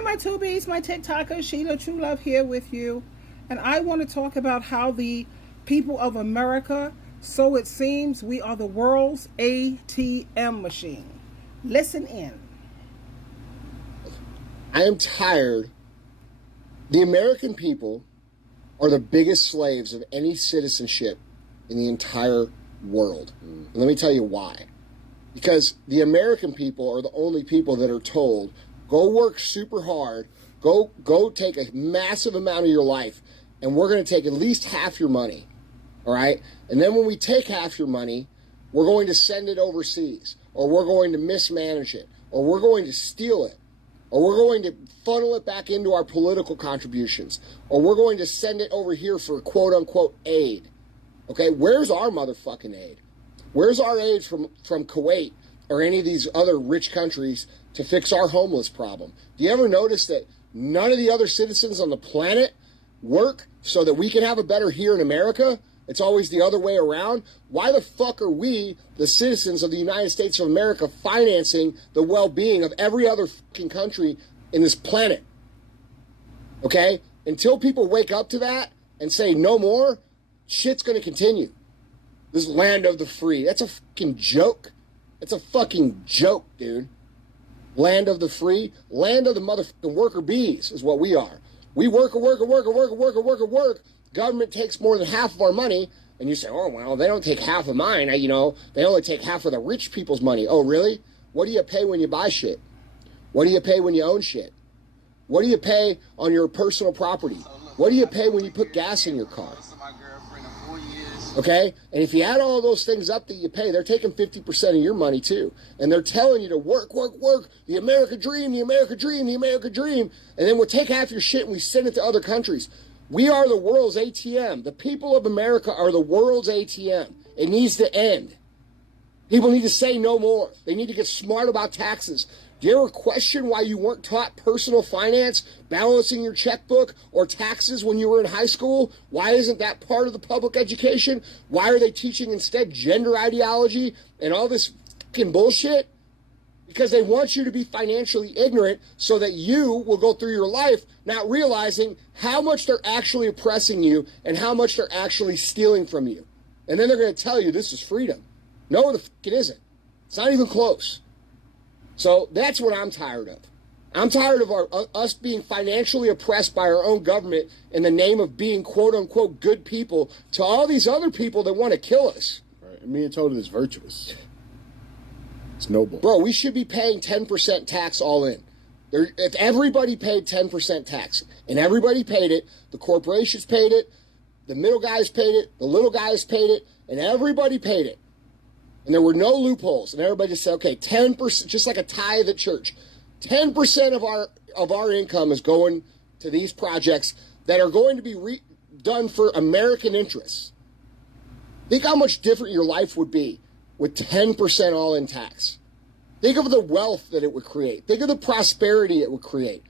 Hi, my tubies, my TikTokers, SheilaTruelove here with you. And I want to talk about how the people of America, so it seems, we are the world's ATM machine. Listen in. I am tired. The American people are the biggest slaves of any citizenship in the entire world. And let me tell you why. Because the American people are the only people that are told, go work super hard, go take a massive amount of your life, and we're going to take at least half your money, all right? And then when we take half your money, we're going to send it overseas, or we're going to mismanage it, or we're going to steal it, or we're going to funnel it back into our political contributions, or we're going to send it over here for quote-unquote aid. Okay, where's our motherfucking aid? Where's our aid from Kuwait or any of these other rich countries to fix our homeless problem? Do you ever notice that none of the other citizens on the planet work so that we can have a better here in America? It's always the other way around. Why the fuck are we, the citizens of the United States of America, financing the well-being of every other fucking country in this planet? Okay? Until people wake up to that and say no more, shit's going to continue. This land of the free. That's a fucking joke. That's a fucking joke, dude. Land of the free. Land of the motherfucking worker bees is what we are. We work. Government takes more than half of our money. And you say, oh, well, they don't take half of mine. They only take half of the rich people's money. Oh, really? What do you pay when you buy shit? What do you pay when you own shit? What do you pay on your personal property? What do you pay when you put gas in your car? Okay? And if you add all those things up that you pay, they're taking 50% of your money too. And they're telling you to work. The American dream, the American dream, the American dream. And then we'll take half your shit and we send it to other countries. We are the world's ATM. The people of America are the world's ATM. It needs to end. People need to say no more. They need to get smart about taxes. Do you ever question why you weren't taught personal finance, balancing your checkbook, or taxes when you were in high school? Why isn't that part of the public education? Why are they teaching instead gender ideology and all this fucking bullshit? Because they want you to be financially ignorant so that you will go through your life not realizing how much they're actually oppressing you and how much they're actually stealing from you. And then they're going to tell you this is freedom. No, the fuck it isn't. It's not even close. So that's what I'm tired of. I'm tired of us being financially oppressed by our own government in the name of being quote-unquote good people to all these other people that want to kill us. Right. And me and told it is virtuous. It's noble. Bro, we should be paying 10% tax all in. If everybody paid 10% tax, and everybody paid it, the corporations paid it, the middle guys paid it, the little guys paid it, and everybody paid it. And there were no loopholes. And everybody just said, okay, 10%, just like a tithe at church, 10% of our income is going to these projects that are going to be done for American interests. Think how much different your life would be with 10% all-in tax. Think of the wealth that it would create. Think of the prosperity it would create.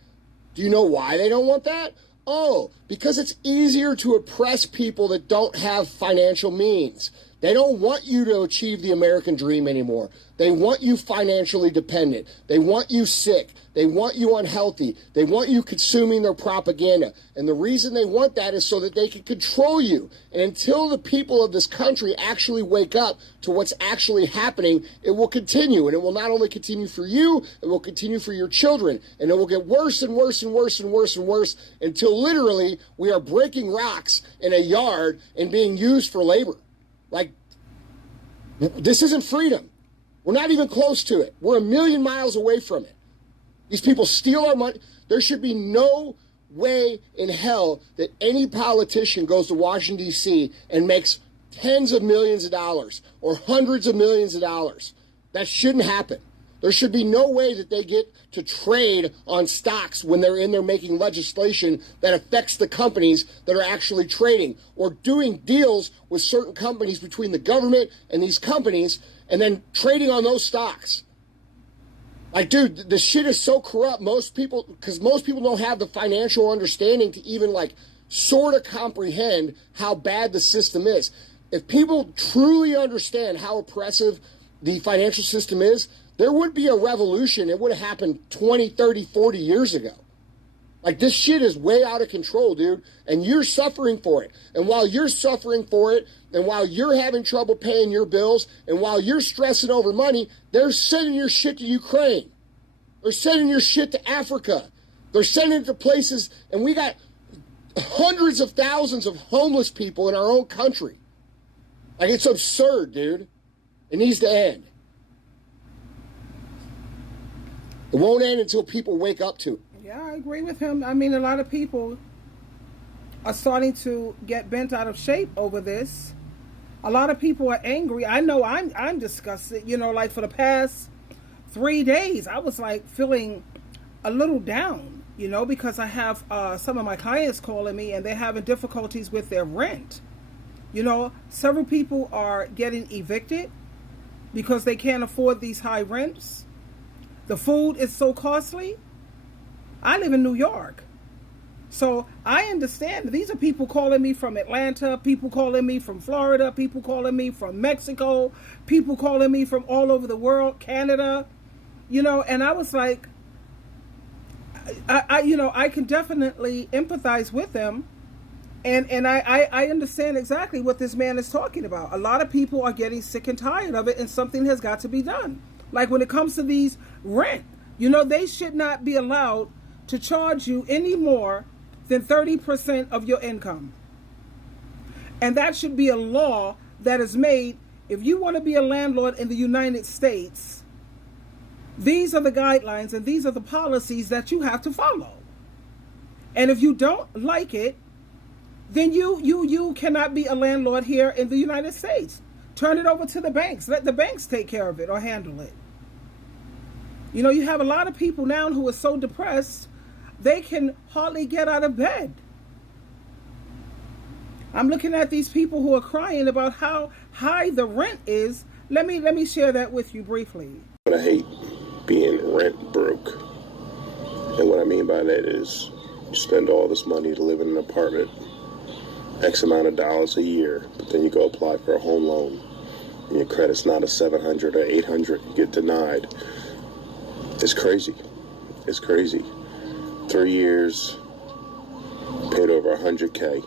Do you know why they don't want that? Oh, because it's easier to oppress people that don't have financial means. They don't want you to achieve the American dream anymore. They want you financially dependent. They want you sick. They want you unhealthy. They want you consuming their propaganda. And the reason they want that is so that they can control you. And until the people of this country actually wake up to what's actually happening, it will continue. And it will not only continue for you, it will continue for your children. And it will get worse and worse and worse and worse and worse until literally we are breaking rocks in a yard and being used for labor. Like, this isn't freedom. We're not even close to it. We're a million miles away from it. These people steal our money. There should be no way in hell that any politician goes to Washington, D.C. and makes tens of millions of dollars or hundreds of millions of dollars. That shouldn't happen. There should be no way that they get to trade on stocks when they're in there making legislation that affects the companies that are actually trading or doing deals with certain companies between the government and these companies and then trading on those stocks. Like, dude, the shit is so corrupt. Most people don't have the financial understanding to even like sort of comprehend how bad the system is. If people truly understand how oppressive the financial system is, there would be a revolution. It would have happened 20, 30, 40 years ago. Like, this shit is way out of control, dude. And you're suffering for it. And while you're suffering for it, and while you're having trouble paying your bills, and while you're stressing over money, they're sending your shit to Ukraine. They're sending your shit to Africa. They're sending it to places, and we got hundreds of thousands of homeless people in our own country. Like, it's absurd, dude. It needs to end. It won't end until people wake up to it. Yeah, I agree with him. I mean, a lot of people are starting to get bent out of shape over this. A lot of people are angry. I know I'm disgusted. You know, like for the past 3 days, I was like feeling a little down, you know, because I have some of my clients calling me and they're having difficulties with their rent. You know, several people are getting evicted because they can't afford these high rents. The food is so costly. I live in New York. So I understand. These are people calling me from Atlanta, people calling me from Florida, people calling me from Mexico, people calling me from all over the world, Canada, you know, and I was like, I can definitely empathize with them. And I understand exactly what this man is talking about. A lot of people are getting sick and tired of it, and something has got to be done. Like when it comes to these rent, you know, they should not be allowed to charge you any more than 30% of your income. And that should be a law that is made. If you want to be a landlord in the United States, these are the guidelines and these are the policies that you have to follow. And if you don't like it, then you cannot be a landlord here in the United States. Turn it over to the banks. Let the banks take care of it or handle it. You know, you have a lot of people now who are so depressed, they can hardly get out of bed. I'm looking at these people who are crying about how high the rent is. Let me share that with you briefly. I hate being rent broke. And what I mean by that is you spend all this money to live in an apartment, X amount of dollars a year, but then you go apply for a home loan and your credit's not a 700 or 800, you get denied. It's crazy. It's crazy. 3 years, paid over $100K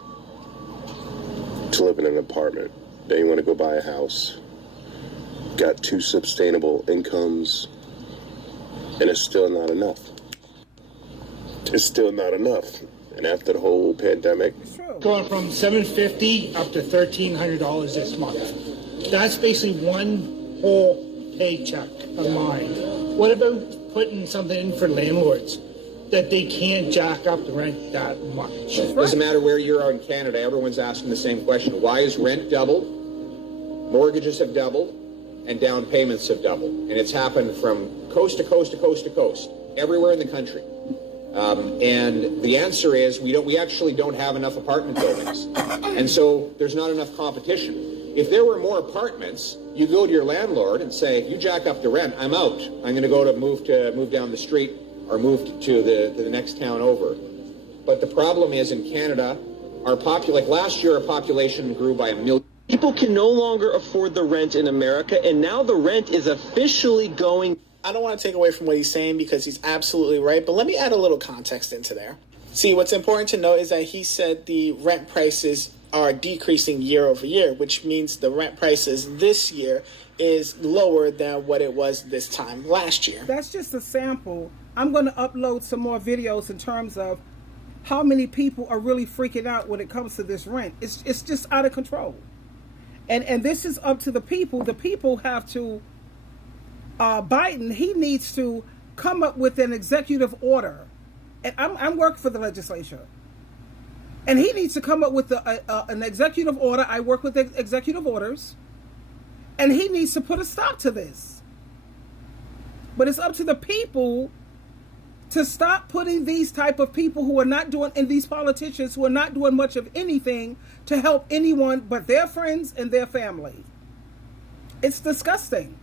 to live in an apartment. Then you want to go buy a house. Got 2 sustainable incomes, and it's still not enough. It's still not enough. And after the whole pandemic, going from $750 up to $1,300 this month. That's basically one whole paycheck of mine. What about putting something in for landlords that they can't jack up the rent that much? Doesn't matter where you are in Canada, everyone's asking the same question. Why is rent doubled? Mortgages have doubled, and down payments have doubled. And it's happened from coast to coast to coast to coast, everywhere in the country. And the answer is we actually don't have enough apartment buildings. And so there's not enough competition. If there were more apartments, you go to your landlord and say, if you jack up the rent, I'm out. I'm going to go to move down the street or move to the next town over. But the problem is in Canada, like last year, our population grew by 1 million. People can no longer afford the rent in America, and now the rent is officially going. I don't want to take away from what he's saying because he's absolutely right, but let me add a little context into there. See, what's important to note is that he said the rent prices are decreasing year over year, which means the rent prices this year is lower than what it was this time last year. That's just a sample. I'm going to upload some more videos in terms of how many people are really freaking out when it comes to this rent. It's just out of control. And this is up to the people. The people have to, Biden, he needs to come up with an executive order. And I'm working for the legislature. And he needs to come up with an executive order. I work with executive orders. And he needs to put a stop to this. But it's up to the people to stop putting these type of people who are not doing, and these politicians who are not doing much of anything to help anyone but their friends and their family. It's disgusting.